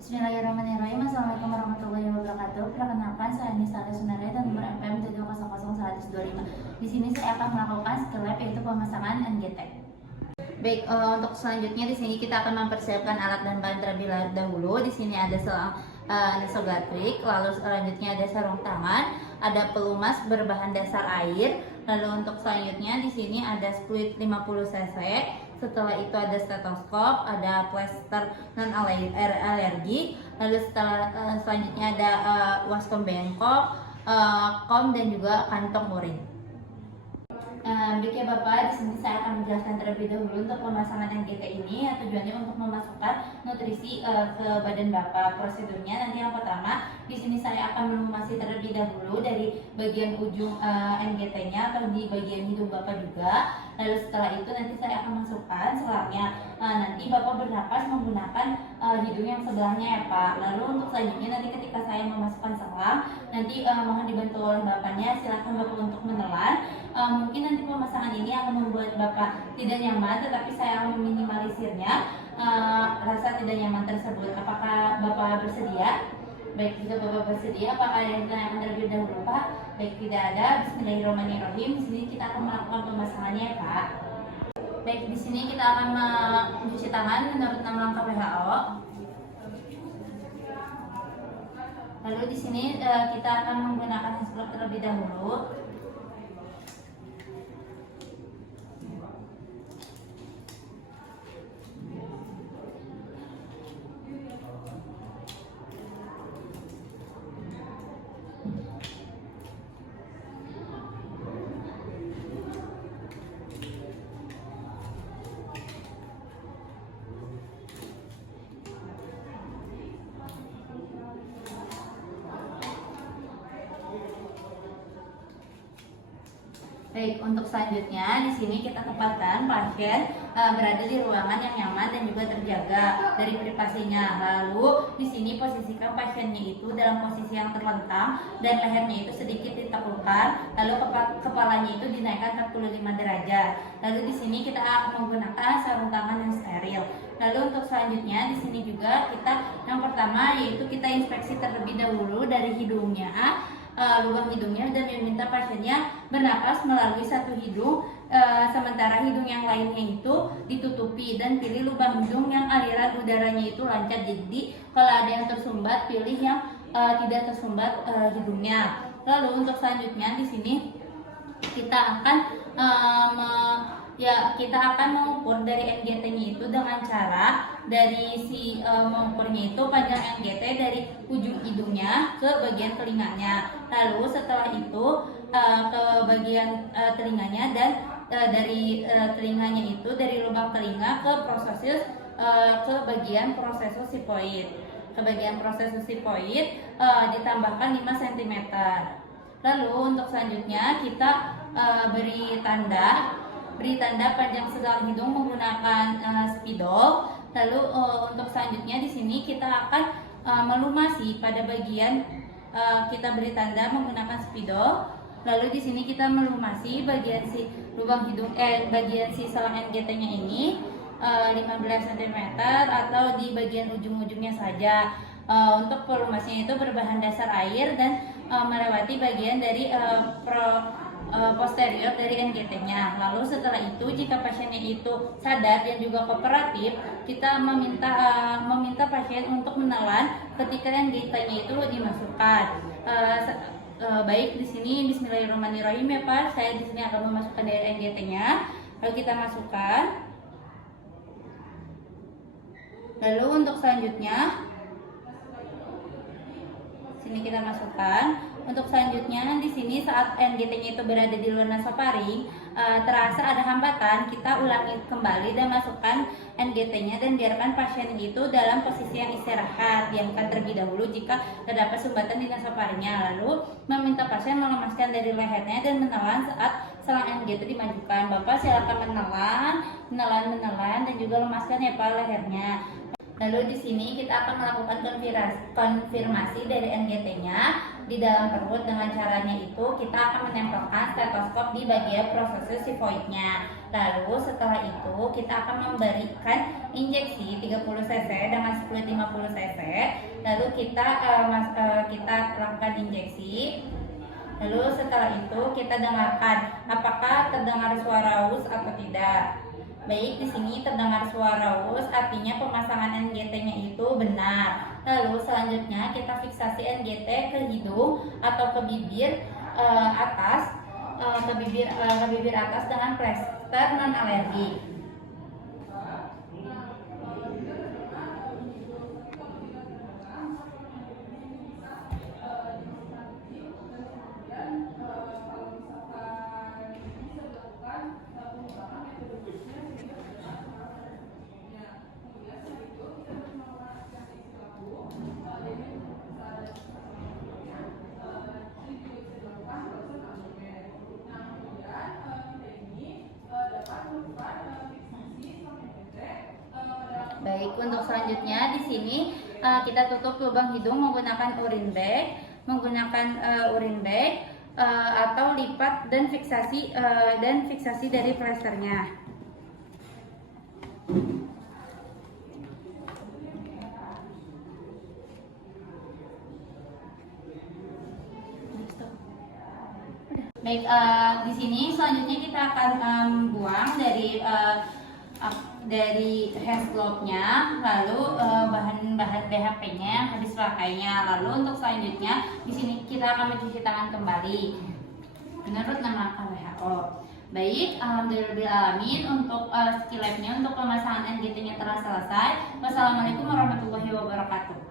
Bismillahirrahmanirrahim. Assalamualaikum warahmatullahi wabarakatuh. Perkenalkan, saya Nisa Sunare dan nomor MPM 7000125. Di sini saya akan melakukan skill lab yaitu pemasangan NGT. Baik, untuk selanjutnya di sini kita akan mempersiapkan alat dan bahan terlebih dahulu. Di sini ada selang nasogatrik, lalu selanjutnya ada sarung tangan, ada pelumas berbahan dasar air. Lalu untuk selanjutnya di sini ada spuit 50 cc. Setelah itu ada stetoskop, ada plester non alergi. Lalu selanjutnya ada waskom bengkok, kom dan juga kantong urin. Baik ya Bapak, di sini saya akan menjelaskan terlebih dahulu untuk pemasangan NGT ini. Tujuannya untuk memasukkan nutrisi ke badan Bapak. Prosedurnya nanti yang pertama, di sini saya akan melumasi terlebih dahulu dari bagian ujung NGT-nya atau di bagian hidung Bapak juga. Lalu setelah itu nanti saya akan masukkan selangnya. Nanti Bapak bernapas menggunakan hidung yang sebelahnya ya Pak. Lalu untuk selanjutnya nanti ketika saya memasukkan selang, nanti mohon dibantu oleh Bapaknya. Silahkan Bapak untuk menelan. Mungkin nanti pemasangan ini akan membuat Bapak tidak nyaman, tetapi saya akan meminimalisirnya rasa tidak nyaman tersebut. Apakah Bapak bersedia? Baik, jika Bapak bersedia, apakah ada yang ditanyakan terlebih dahulu Pak? Baik, tidak ada. Bismillahirrahmanirrahim. Di sini kita akan melakukan pemasangannya ya Pak. Baik, di sini kita akan mencuci tangan menurut 6 langkah WHO. Lalu di sini kita akan menggunakan hand scrub terlebih dahulu. Baik, untuk selanjutnya di sini kita tempatkan pasien berada di ruangan yang nyaman dan juga terjaga dari privasinya. Lalu di sini posisikan pasiennya itu dalam posisi yang terlentang dan lehernya itu sedikit diteguhkan. Lalu kepalanya itu dinaikkan 45 derajat. Lalu di sini kita akan menggunakan sarung tangan yang steril. Lalu untuk selanjutnya di sini juga kita yang pertama yaitu kita inspeksi terlebih dahulu dari hidungnya. Lubang hidungnya dan meminta pasiennya bernapas melalui satu hidung, sementara hidung yang lainnya itu ditutupi, dan pilih lubang hidung yang aliran udaranya itu lancar. Jadi kalau ada yang tersumbat, pilih yang tidak tersumbat hidungnya. Lalu untuk selanjutnya di sini kita akan kita akan mengukur dari NGT-nya itu dengan cara dari mengukurnya itu panjang NGT dari ujung hidungnya ke bagian telinganya. Lalu setelah itu ke bagian telinganya dan dari telinganya itu dari lubang telinga ke ke bagian prosesus sifoid. Ke bagian prosesus sifoid ditambahkan 5 cm. Lalu untuk selanjutnya kita beri tanda panjang selang hidung menggunakan spidol. Lalu untuk selanjutnya di sini kita akan melumasi pada bagian kita beri tanda menggunakan spidol. Lalu di sini kita melumasi bagian si lubang hidung bagian si selang NGT-nya ini 15 cm atau di bagian ujung-ujungnya saja. Untuk pelumasinya itu berbahan dasar air dan melewati bagian dari posterior dari NGT-nya. Lalu setelah itu jika pasiennya itu sadar dan juga kooperatif, kita meminta pasien untuk menelan ketika NGT-nya itu dimasukkan. Baik, di sini Bismillahirrahmanirrahim ya Pak. Saya di sini akan memasukkan dari NGT-nya. Lalu kita masukkan. Lalu untuk selanjutnya sini kita masukkan. Untuk selanjutnya di sini saat NGT-nya itu berada di luar nasofaring, terasa ada hambatan, kita ulangi kembali dan masukkan NGT-nya dan biarkan pasien itu dalam posisi yang istirahat. Diamkan terlebih dahulu jika terdapat sumbatan di nasofaringnya. Lalu meminta pasien melemaskan dari lehernya dan menelan saat selang NGT dimajukan. Bapak silakan menelan dan juga lemaskan ya Pak lehernya. Lalu di sini kita akan melakukan konfirmasi dari NGT-nya di dalam perut. Dengan caranya itu kita akan menempelkan stetoskop di bagian proses sifoidnya. Lalu setelah itu kita akan memberikan injeksi 30 cc dengan split 50 cc. Lalu kita lakukan injeksi. Lalu setelah itu kita dengarkan apakah terdengar suara wus atau tidak. Baik, di sini terdengar suara wus, artinya pemasangan NGT-nya itu benar. Lalu selanjutnya kita fiksasi NGT ke hidung atau ke bibir atas, ke bibir atas dengan plester non alergi. Baik, untuk selanjutnya di sini kita tutup lubang hidung menggunakan urin bag, atau lipat dan fiksasi dari plesternya. Baik, di sini selanjutnya kita akan buang dari hand glove-nya, lalu bahan-bahan BHP-nya yang habis pakainya. Lalu untuk selanjutnya di sini kita akan mencuci tangan kembali menurut nama WHO. Baik, alhamdulillahirobbilalamin, untuk skill lab-nya untuk pemasangan NGT-nya telah selesai. Wassalamualaikum warahmatullahi wabarakatuh.